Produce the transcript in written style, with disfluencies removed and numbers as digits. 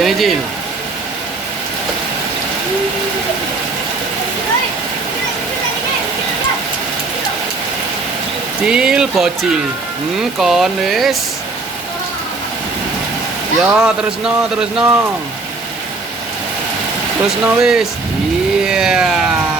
Gini Cil. Cil bocil. Kon wis. Ya, terusno, terusno. Terusno wis. Iya.